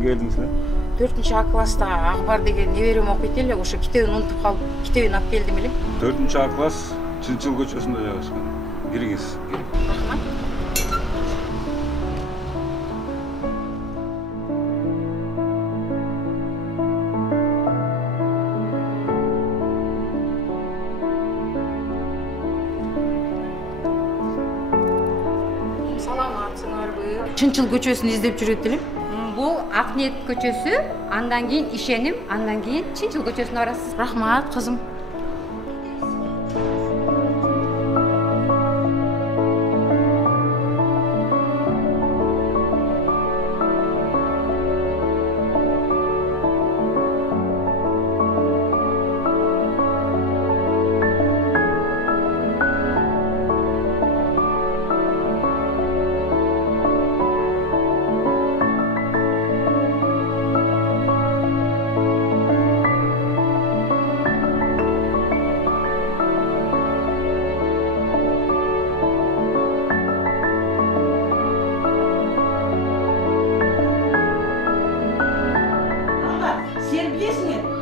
качан келдиңиз эле? 4-А класста Акбар деген неберем окуйт эле, ошо китебин унутуп калып, китебин алып келдим эле. 4-А класс Чынчыл көчөсүндө жайгашкан. Кириңиз. Рахмат. Саламатсыңарбы? Чынчыл көчөсүн издеп жүрөт элем. Бул Акниет көчөсү, андан кийин Ишеним, андан кийин Чынчыл көчөсүн барасыз. Рахмат, кызым.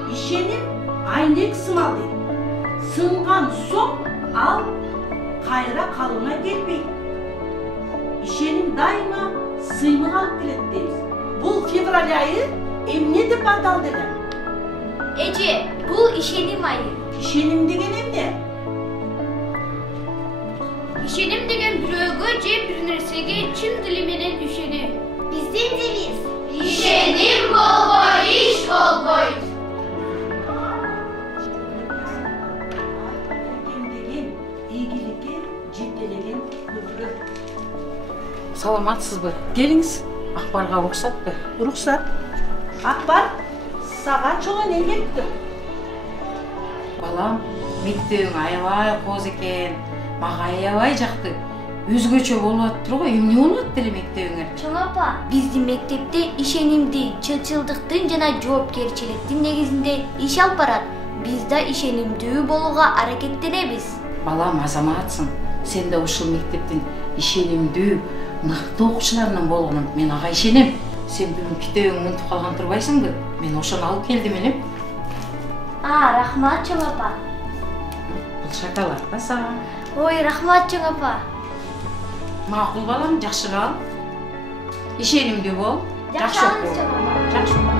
Ишеним айнек сымал дейт. Сынған соң ал кайра калына келбейт. Ишеним дайыма сыймык алып келет дейбиз. Бул февраль айы эмне деп аталды эле? Эже, бул ишеним айы. Ишеним деген эмне? Ишеним деген бирөөгө же бир нерсеге чын дили менен ишенүү. Биздин девиз ишеним болбой, иш болбойт. Саламатсызбы? Келиңиз. Акбарга уруксатпы? Уруксат. Акбар, сага чоң эне кепти. Балам, мектебиң аябай кооз экен. Мага аябай жакты. Өзгөчө болуп атыптыр го, эмне болуп атты эле мектебиңер? Чоң апа, биздин мектепте ишенимди, чынчылдыктын жана жоопкерчиликтин негизинде иш алып барат. Биз да ишенимдүү болууга аракеттенебиз. Балам, азаматсың. Сен да ушул мектептин ишенимдүү, мыкты окуучуларынан болгонун мен ага ишенем. Сен бүгүн китебиңди унутуп калган турбайсыңбы? Мен ошону алып келдим элем. Рахмат чоң апа. Бул шоколад да сага. Ой, рахмат чоң апа. Макул балам, жакшы кал. Ишенимдүү бол. Жакшы алыңыз чоң апа. Жакшы.